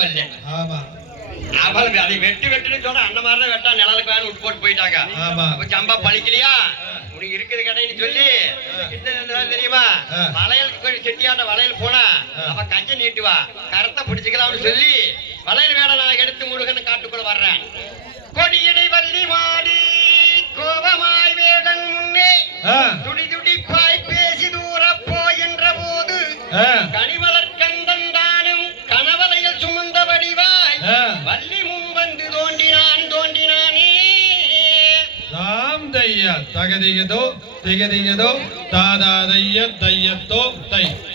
வரல ஆமா. அவளை அதை வெட்டு வெட்டுன்னு சொன்னா அந்த மாதிரி தான் வெட்டா நிழலுக்கு வேணும் விட்டு போட்டு போயிட்டாங்க. ஆமா. அப்ப சம்பா பழிக்கலையா உனக்கு இருக்குது கடைன்னு சொல்லி தெரியுமா. வளையலுக்கு செட்டியாட்ட வளையல் போனா. அவ கஞ்ச நீட்டுவா. கரத்தை பிடிச்சுக்கலாம்னு சொல்லி வளையல் வேலை நான் எடுத்து முருகன் காட்டுக்குள்ள வர்றேன். தகதிகதோ திகதிகதோ தாதாதைய தையத்தோ தை.